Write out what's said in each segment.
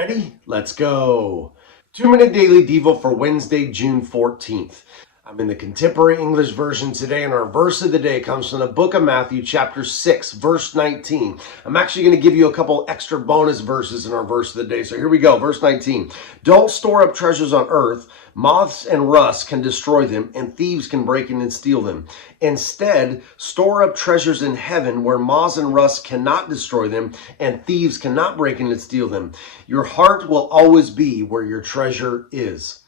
Ready? Let's go. 2-minute daily devo for Wednesday, June 14th. I'm in the Contemporary English Version today, and our verse of the day comes from the book of Matthew, chapter 6, verse 19. I'm actually going to give you a couple extra bonus verses in our verse of the day. So here we go, verse 19. Don't store up treasures on earth. Moths and rust can destroy them, and thieves can break in and steal them. Instead, store up treasures in heaven where moths and rust cannot destroy them, and thieves cannot break in and steal them. Your heart will always be where your treasure is.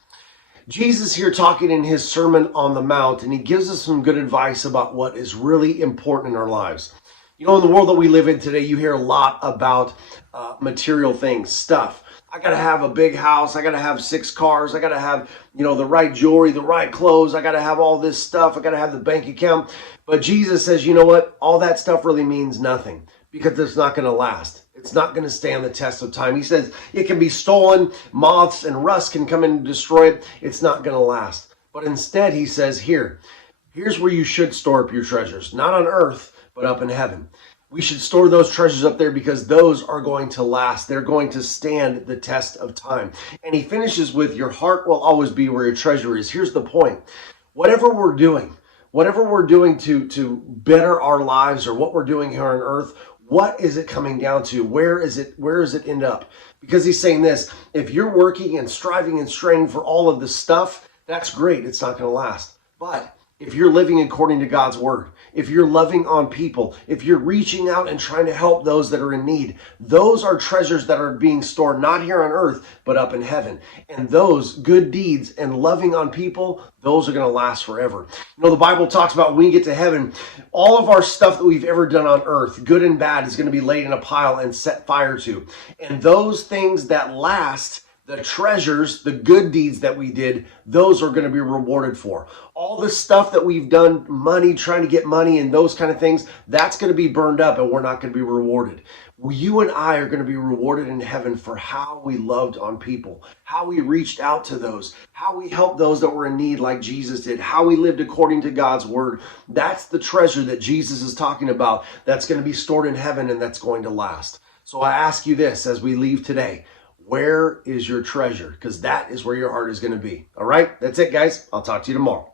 Jesus here talking in his Sermon on the Mount, and he gives us some good advice about what is really important in our lives. You know, in the world that we live in today, you hear a lot about material things, stuff. I got to have a big house. I got to have 6 cars. I got to have, the right jewelry, the right clothes. I got to have all this stuff. I got to have the bank account. But Jesus says, you know what? All that stuff really means nothing because it's not going to last. It's not going to stand the test of time. He says it can be stolen. Moths and rust can come in and destroy it. It's not going to last. But instead, he says, here's where you should store up your treasures. Not on earth, but up in heaven. We should store those treasures up there because those are going to last. They're going to stand the test of time. And he finishes with, your heart will always be where your treasure is. Here's the point. Whatever we're doing to better our lives, or what we're doing here on earth, what is it coming down to? Where is it end up? Because he's saying this, if you're working and striving and straining for all of this stuff, that's great. It's not going to last. But if you're living according to God's word, if you're loving on people, if you're reaching out and trying to help those that are in need, those are treasures that are being stored not here on earth, but up in heaven. And those good deeds and loving on people, those are going to last forever. The Bible talks about when we get to heaven, all of our stuff that we've ever done on earth, good and bad, is going to be laid in a pile and set fire to. And those things that last, the treasures, the good deeds that we did, those are going to be rewarded for. All the stuff that we've done, money, trying to get money and those kind of things, that's going to be burned up and we're not going to be rewarded. You and I are going to be rewarded in heaven for how we loved on people, how we reached out to those, how we helped those that were in need like Jesus did, how we lived according to God's word. That's the treasure that Jesus is talking about that's going to be stored in heaven and that's going to last. So I ask you this as we leave today. Where is your treasure? Because that is where your heart is going to be. All right, that's it, guys. I'll talk to you tomorrow.